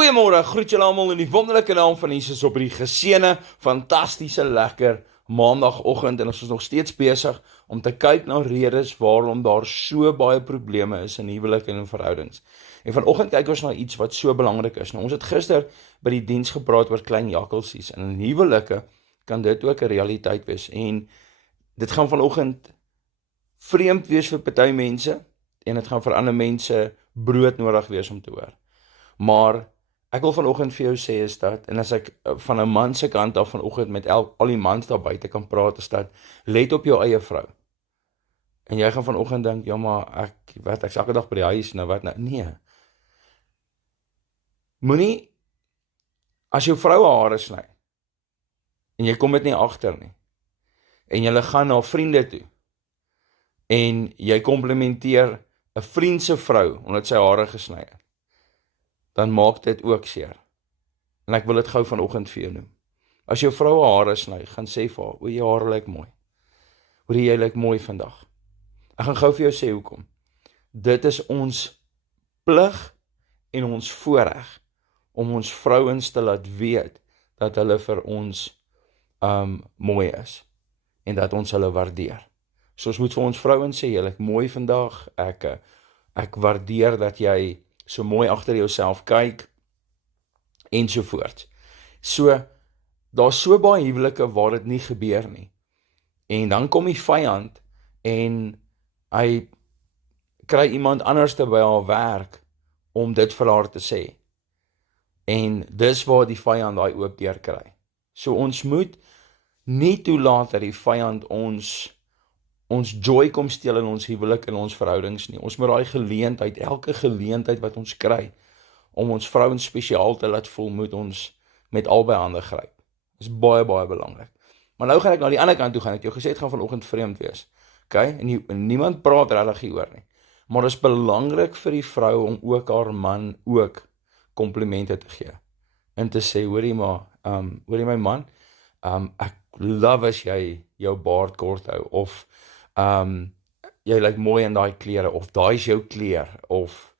Goeiemôre, groet julle almal in die wonderlike naam van Jesus op hierdie geseënde, fantastiese, lekker maandagooggend en ons is nog steeds besig om te kyk na redes waarom daar so baie probleme is in huwelik en in verhoudings. En vanoggend kyk ons na iets wat so belangrik is. Nou, ons het gister by die diens gepraat oor klein jakkelsies en in huwelike kan dit ook 'n realiteit wees en dit gaan vanoggend vreemd wees vir party mense en dit gaan vir ander mense broodnodig wees om te hoor. Maar ek wil vanoggend vir jou sê is dat, en as ek van 'n man se kant af vanoggend met al die mans daar buite kan praat, is dat, let op jou eie vrou. En jy gaan vanoggend dink, ja maar, ek's elke dag by die huis, nou wat nou? Nee. Moenie, as jou vrou haar hare sny, en jy kom dit nie agter nie, en jy gaan na vriende toe, en jy komplimenteer 'n vriend se vrou, omdat sy hare gesny het, dan maak dit ook seer. En ek wil dit gou vanoggend vir jou noem. As jou vrou haar hare sny, gaan sê vir haar, o, jou hare lyk mooi. O, jy lyk mooi vandag. Ek gaan gou vir jou sê hoekom. Dit is ons plig en ons voorreg om ons vrouens te laat weet dat hulle vir ons mooi is en dat ons hulle waardeer. So ons moet vir ons vrouens sê, jy lyk mooi vandag, ek waardeer dat jy so mooi agter jouself kyk, ensovoorts. So, daar's so baie huwelike waar dit nie gebeur nie. En dan kom die vyand, en hy kry iemand anders te by haar werk, om dit vir haar te sê. En dis waar die vyand daai oop deur kry. So ons moet nie toelaat dat die vyand ons joy kom steel in ons huwelik en ons verhoudings nie. Ons moet daai geleentheid, elke geleentheid wat ons kry, om ons vrouens spesiaal te laat voel, moet ons met albei hande gryp. Dit is baie, baie belangrik. Maar nou gaan ek na die ander kant toe gaan, ek jou gesê, het gaan vanoggend vreemd wees. Okay? En niemand praat regtig hieroor nie. Maar dit is belangrik vir die vrou om ook haar man ook komplimente te gee. En te sê, hoorie my man, ek love as jy jou baard kort hou, of jy lyk mooi in daai klere, of daai is jou kleer, of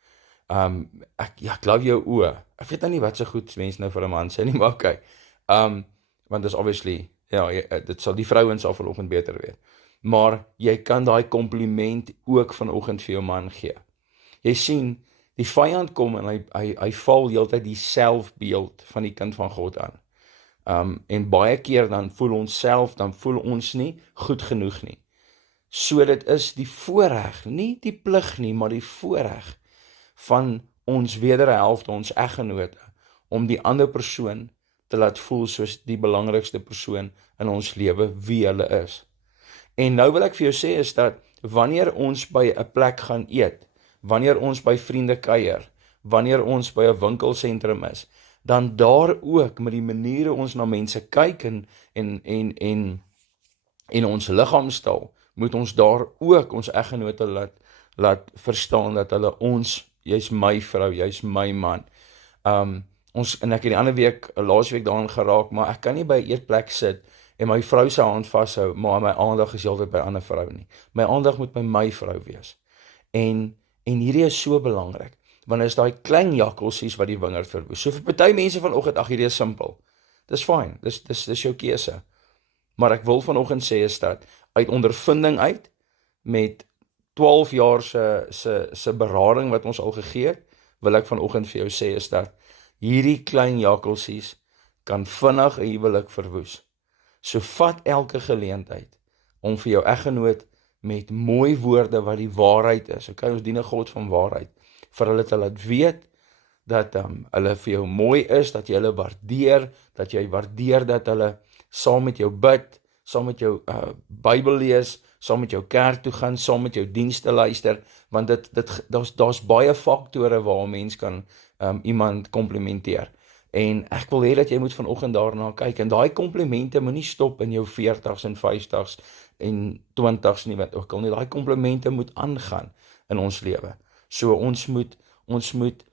ek love jou oë. Ek weet nou nie wat so goed mense nou vir 'n man sê nie, maar okay. Want dis obviously, ja, dit sal die vrouens al vanoggend beter weet. Maar jy kan daai kompliment ook vanoggend vir jou man gee. Jy sien, die vyand kom en hy val heeltyd die selfbeeld van die kind van God aan. En baie keer dan voel ons nie goed genoeg nie. So dit is die voorreg, nie die plig nie, maar die voorreg van ons wederhelfte, ons eggenote, om die ander persoon te laat voel soos die belangrikste persoon in ons lewe, wie hulle is. En nou wil ek vir jou sê is dat, wanneer ons by 'n plek gaan eet, wanneer ons by vriende kuier, wanneer ons by 'n winkelsentrum is, dan daar ook met die maniere ons na mense kyk en ons liggaamstaal, moet ons daar ook ons eggenote laat verstaan dat hulle jy's my vrou, jy's my man. En ek het die ander week, laasweek daarin geraak, maar ek kan nie by 'n eetplek sit en my vrou se hand vashou, maar my aandag is heeltyd by 'n ander vrou nie. My aandag moet by my vrou wees. En hierdie is so belangrik, want is daai klein jakkelsies wat die wingerd verwoes. So vir party mense vanoggend, hierdie is simpel. Dis fyn, dis jou keuse. Maar ek wil vanoggend sê is dat, uit ondervinding uit, met 12 jaar se berading wat ons al gegee het, wil ek vanoggend vir jou sê is dat, hierdie klein jakkelsies kan vinnig 'n huwelik verwoes. So vat elke geleentheid om vir jou eggenoot met mooi woorde wat die waarheid is. Okay, ons dien 'n God van waarheid, vir hulle te laat weet dat hulle vir jou mooi is, dat jy hulle waardeer, dat jy waardeer dat hulle saam met jou bid, saam met jou Bybel lees, saam met jou kerk toe gaan, saam met jou dienste luister, want daar's baie faktore waar 'n mens kan iemand komplimenteer. En ek wil hê dat jy moet vanoggend daarna kyk, en daai komplimente moenie stop in jou 40s en 50s en 20s nie, wat ook al nie, daai komplimente moet aangaan in ons lewe. So ons moet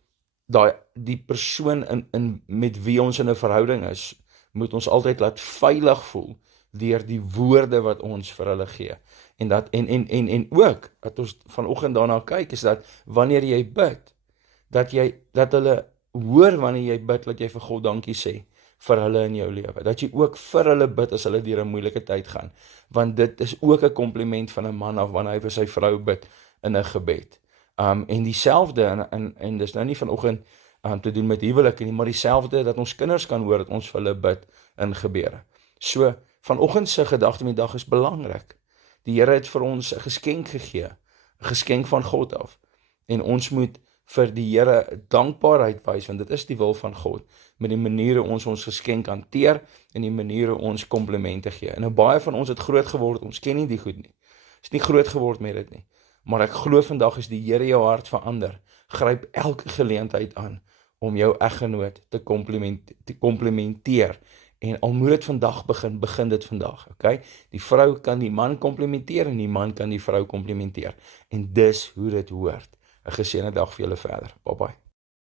die persoon met wie ons in 'n verhouding is, moet ons altyd laat veilig voel deur die woorde wat ons vir hulle gee. En ook, dat ons vanoggend daarna kyk, is dat wanneer jy bid, dat hulle hoor wanneer jy bid, dat jy vir God dankie sê vir hulle in jou lewe, dat jy ook vir hulle bid as hulle deur 'n moeilike tyd gaan, want dit is ook 'n kompliment van 'n man af wanneer hy vir sy vrou bid in 'n gebed. En dieselfde, en dis nou nie vanoggend te doen met huwelik nie, maar dieselfde dat ons kinders kan hoor dat ons vir hulle bid in gebede. So, vanoggend se gedagte met die dag is belangrik. Die Here het vir ons 'n geskenk gegee, 'n geskenk van God af. En ons moet vir die Here dankbaarheid wys, want dit is die wil van God, met die maniere ons geskenk hanteer, en die maniere ons komplimente gee. En nou baie van ons het groot geword, ons ken nie die goed nie. Is nie groot geword met dit nie. Maar ek glo vandag as die Here jou hart verander, gryp elke geleentheid aan om jou eggenoot te komplimenteer. En al moet dit vandag begin dit vandag, okay? Die vrou kan die man komplimenteer en die man kan die vrou komplimenteer. En dis hoe dit hoort. 'n geseënde dag vir julle verder. Bye bye.